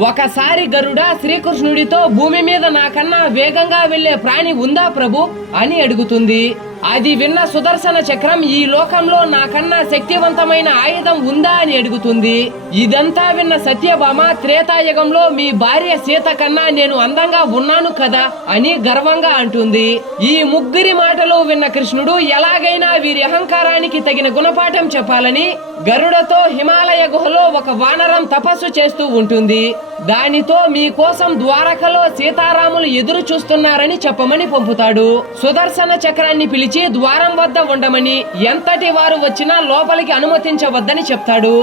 ఒకసారి గరుడ శ్రీకృష్ణుడితో భూమి మీద నాకన్నా వేగంగా వెళ్లే ప్రాణి ఉందా ప్రభు అని అడుగుతుంది. అది విన్న సుదర్శన చక్రం ఈ లోకంలో నాకన్నా శక్తివంతమైన ఆయుధం ఉందా అని అడుగుతుంది. ఇదంతా విన్న సత్యభామ త్రేతాయుగంలో మీ భార్య సీత కన్నా నేను అందంగా ఉన్నాను కదా అని గర్వంగా అంటుంది. ఈ ముగ్గురి మాటలు విన్న కృష్ణుడు ఎలాగైనా వీరి అహంకారానికి తగిన గుణపాఠం చెప్పాలని గరుడతో హిమాలయ గుహలో ఒక వానరం తపస్సు చేస్తూ ఉంటుంది. దానితో మీకోసం ద్వారకలో సీతారాములు ఎదురు చూస్తున్నారని చెప్పమని పంపుతాడు. సుదర్శన చక్రాన్ని పిలిచి ద్వారం వద్ద ఉండమని, ఎంతటి వారు వచ్చినా లోపలికి అనుమతించవద్దని చెప్తాడు.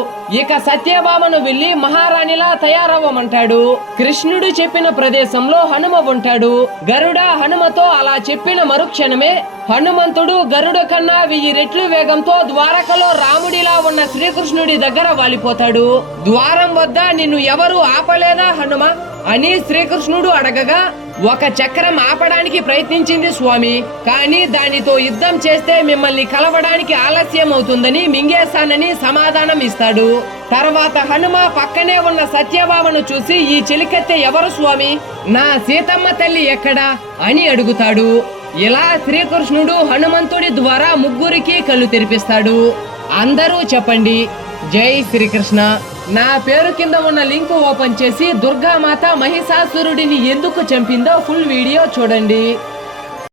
ఇక సత్యభామను వెళ్లి మహారాణిలా తయారవ్వమంటాడు. కృష్ణుడు చెప్పిన ప్రదేశంలో హనుమ ఉంటాడు. గరుడ హనుమతో అలా చెప్పిన మరుక్షణమే హనుమంతుడు గరుడ కన్నా 1000 రెట్లు వేగంతో ద్వారకలో రాముడిలా ఉన్న శ్రీకృష్ణుడి దగ్గర వాలిపోతాడు. ద్వారం వద్ద నిన్ను ఎవరు ఆపలేదా హనుమ అని శ్రీకృష్ణుడు అడగగా, ఒక చక్రం ఆపడానికి ప్రయత్నించింది స్వామి, కానీ దానితో యుద్ధం చేస్తే మిమ్మల్ని కలవడానికి ఆలస్యం అవుతుందని మింగేశానని సమాధానం ఇస్తాడు. తర్వాత హనుమ పక్కనే ఉన్న సత్యభామను చూసి, ఈ చెలికత్తె ఎవరు స్వామి, నా సీతమ్మ తల్లి ఎక్కడా అని అడుగుతాడు. ఇలా శ్రీకృష్ణుడు హనుమంతుడి ద్వారా ముగ్గురికి కళ్ళు తెరిపిస్తాడు. అందరూ చెప్పండి జై శ్రీకృష్ణ. నా పేరు కింద ఉన్న లింక్ ఓపెన్ చేసి దుర్గామాత మహిషాసురుడిని ఎందుకు చంపిందో ఫుల్ వీడియో చూడండి.